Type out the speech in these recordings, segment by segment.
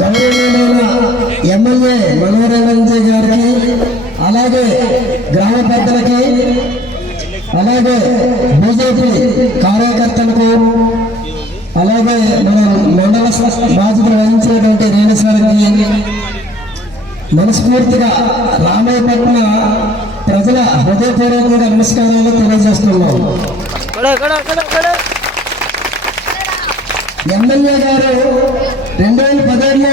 గౌరవనీయులైన ఎమ్మెల్యే మనోరంజన్ గారికి అలాగే గ్రామ పెద్దలకి అలాగే బీజేపీ కార్యకర్తలకు అలాగే మన మండల బాధ్యతలు వహించినటువంటి రేణుసారికి మనస్ఫూర్తిగా రామాయపట్న ప్రజల హృదయపూర్వకంగా నమస్కారాలు తెలియజేస్తున్నాం. ఎమ్మెల్యే గారు రెండు వేల పదిహేడులో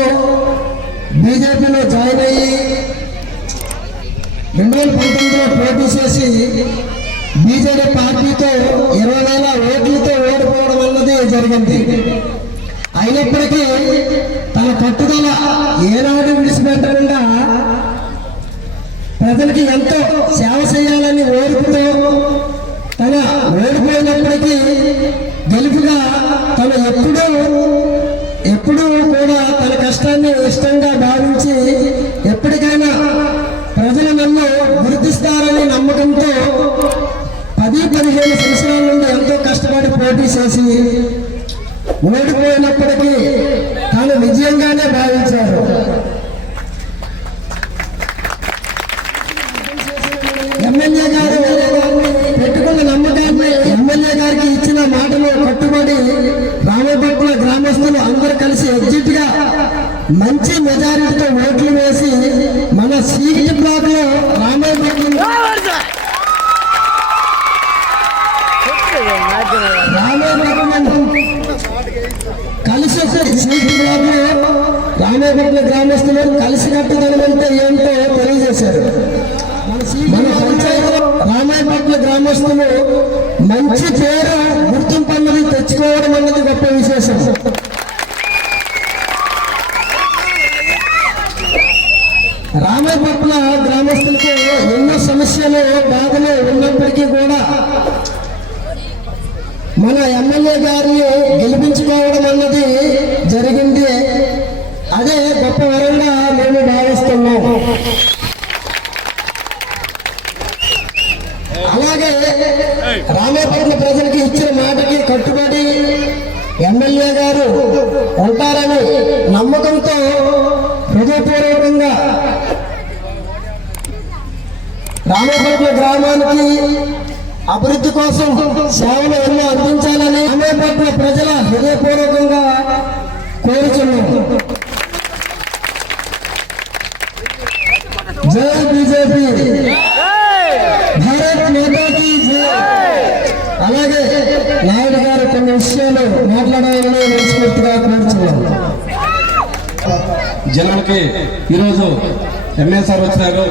బీజేపీలో జాయిన్ అయ్యి రెండు వేల పంతొమ్మిదిలో పోటీ చేసి బీజేపీ పార్టీతో ఇరవై వేల ఓట్లతో ఓడిపోవడం అన్నది జరిగింది. అయినప్పటికీ తన పట్టుదల ఏనాడు విడిచిపెట్టకుండా ప్రజలకి ఎంతో సేవ చేయాలని ఓడిపోతూ తన ఓడిపోయినప్పటికీ తను ఎప్పుడూ ఎప్పుడూ కూడా తన కష్టాన్ని ఇష్టంగా భావించి ఎప్పటికైనా ప్రజలు నన్ను గుర్తిస్తారనే నమ్మకంతో పది పదిహేను సంవత్సరాల నుండి ఎంతో కష్టపడి పోటీ చేసి ఓడిపోయినప్పటికీ తాను విజయంగానే భావించారు. ఎమ్మెల్యే గారు గారికి ఇచ్చిన మాటలు కట్టుబడి రామపట్ల గ్రామస్తులు అందరూ కలిసి ఎగ్జిట్గా మంచి మెజారిటీతో ఓట్లు వేసి మన సీట్ బ్లాక్లో రామపట్నం రామపట్నం కలిసి సీట్ బ్లాక్లో రామపట్ల గ్రామస్తులు కలిసి కట్టుదలంటే ఏంటో తెలియజేశారు. మన రామాయపట్ల గ్రామస్తులు మంచి పేరు గుర్తింపు అన్నది తెచ్చుకోవడం అన్నది గొప్ప విశేషం. రామాయపట్ల గ్రామస్తులకు ఎన్నో సమస్యలు బాధలు ఉన్నప్పటికీ కూడా మన ఎమ్మెల్యే గారిని గెలిపించుకోవడం అన్నది జరిగింది. అదే గొప్ప వరంగా మేము భావిస్తున్నాం అలాగే రామేపల్లి ప్రజలకి ఇచ్చిన మాటకి కట్టుబడి ఎమ్మెల్యే గారు ఉంటారని నమ్మకంతో హృదయపూర్వకంగా రామేపల్లి గ్రామానికి అభివృద్ధి కోసం సేవలు ఎన్నో అందించాలని రామేపట్ల ప్రజల హృదయపూర్వకంగా కోరుచున్నాం. జై బీజేపీ. అలాగే నాయుడు గారు కొన్ని విషయాలు మాట్లాడాలని మనస్ఫూర్తిగా కోరుచున్నాం జనాలకి ఈరోజు ఎమ్మెల్యే సార్ వచ్చినారు